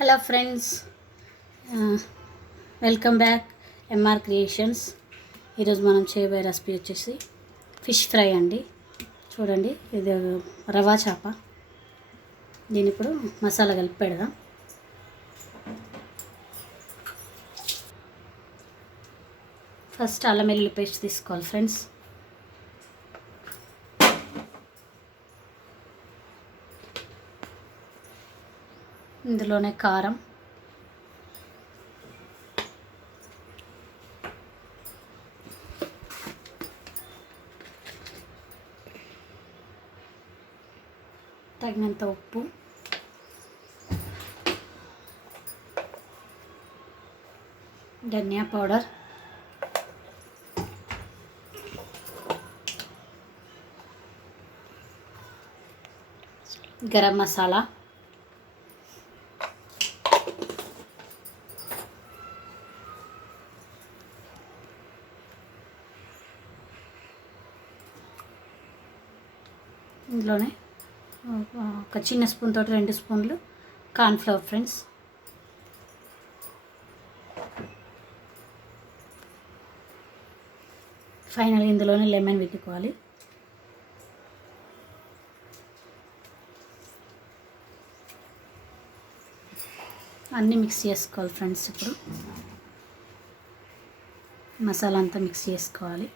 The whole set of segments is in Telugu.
Hello friends, welcome back MR creations. ఈరోజు మనం చేయబోయే రెసిపీ వచ్చేసి ఫిష్ ఫ్రై అండి. చూడండి, ఇది రవా చేప. దీని ఇప్పుడు మసాలా కలిపి పెడదాం. ఫస్ట్ అల్లం వెల్లుల్లి పేస్ట్ తీసుకోవాలి ఫ్రెండ్స్. ఇందులోనే కారం, తగినంత ఉప్పు, ధనియా పౌడర్, గరం మసాలా, ఇందులోనే ఒక చిన్న స్పూన్ తోటి 2 స్పూన్లు కార్న్ఫ్లవర్ ఫ్రెండ్స్. ఫైనల్ ఇందులోనే లెమన్ పెట్టుకోవాలి. అన్నీ మిక్స్ చేసుకోవాలి ఫ్రెండ్స్. ఇప్పుడు మసాలా అంతా మిక్స్ చేసుకోవాలి.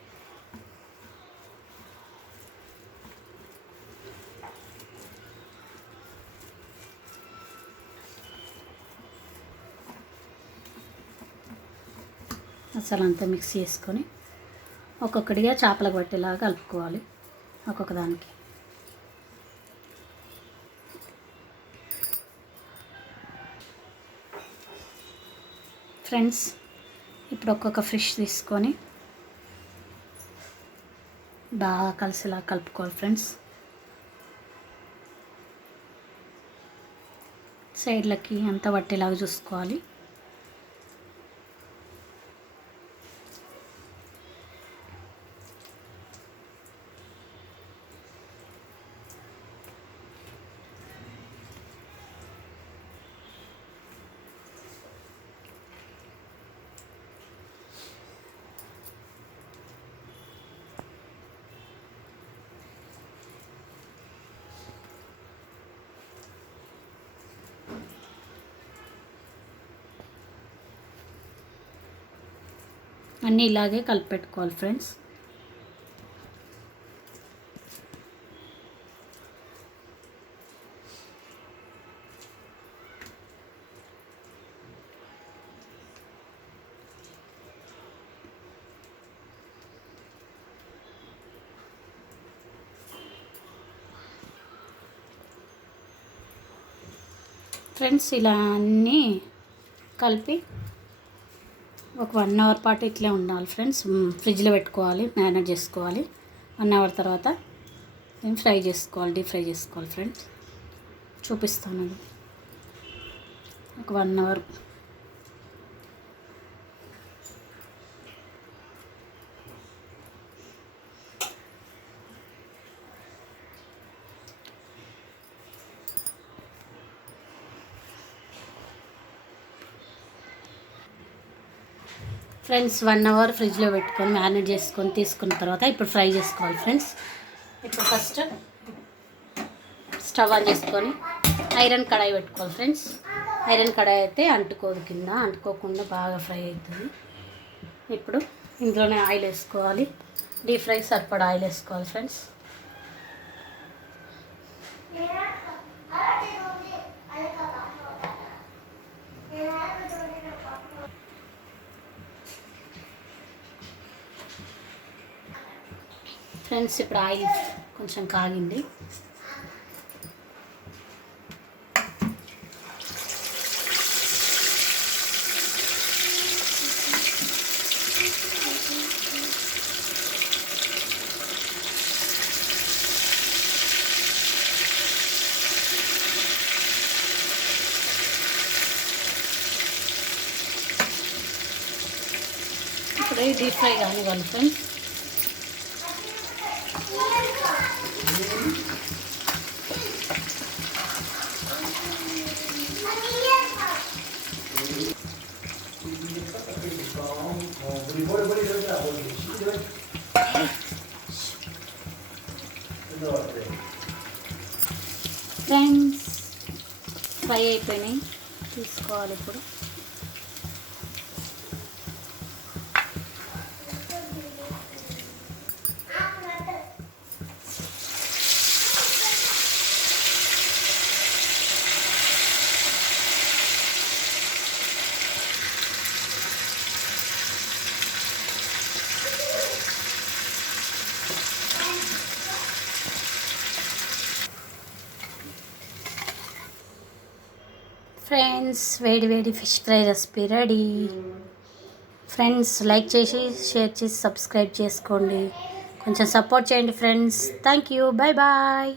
మసాలా అంతా మిక్స్ చేసుకొని ఒక్కొక్కటిగా చేపలకు పట్టేలాగా కలుపుకోవాలి. ఒక్కొక్క దానికి ఫ్రెండ్స్. ఇప్పుడు ఒక్కొక్క ఫిష్ తీసుకొని బాగా కలిసేలా కలుపుకోవాలి ఫ్రెండ్స్. సైడ్లకి అంతా పట్టేలాగా చూసుకోవాలి. అన్నీ ఇలాగే కలిపెట్టుకోవాలి ఫ్రెండ్స్. ఫ్రెండ్స్, ఇలా అన్నీ కలిపి ఒక 1 అవర్ పాటు ఇట్లే ఉండాలి ఫ్రెండ్స్. ఫ్రిడ్జ్లో పెట్టుకోవాలి, మ్యారినేట్ చేసుకోవాలి. 1 అవర్ తర్వాత నేను ఫ్రై చేసుకోవాలి, డీప్ ఫ్రై చేసుకోవాలి ఫ్రెండ్స్. చూపిస్తాను. ఒక 1 అవర్ ఫ్రెండ్స్. 1 అవర్ ఫ్రిడ్జ్లో పెట్టుకొని మ్యారినేట్ చేసుకొని తీసుకున్న తర్వాత ఇప్పుడు ఫ్రై చేసుకోవాలి ఫ్రెండ్స్. ఇప్పుడు ఫస్ట్ స్టవ్ ఆన్ చేసుకొని ఐరన్ కడాయి పెట్టుకోవాలి ఫ్రెండ్స్. ఐరన్ కడాయి అయితే అంటుకోదు, కింద అంటుకోకుండా బాగా ఫ్రై అవుతుంది. ఇప్పుడు ఇందులోనే ఆయిల్ వేసుకోవాలి. డీప్ ఫ్రై సరిపడా ఆయిల్ వేసుకోవాలి ఫ్రెండ్స్. ఫ్రెండ్స్, ఇప్పుడు ఆయిల్ కొంచెం కాగింది. ఇప్పుడు డీప్ ఫ్రై కానివ్వాలి ఫ్రెండ్స్. ఫ్రెండ్స్ ఫ్రై అయిపోయినాయి, తీసుకోవాలి ఇప్పుడు. ఫ్రెండ్స్ వేడి వేడి fish fry recipe ready. Friends like చేసి షేర్ చేసి సబ్స్క్రైబ్ చేసుకోండి, కొంచెం సపోర్ట్ చేయండి friends. Thank you, bye bye.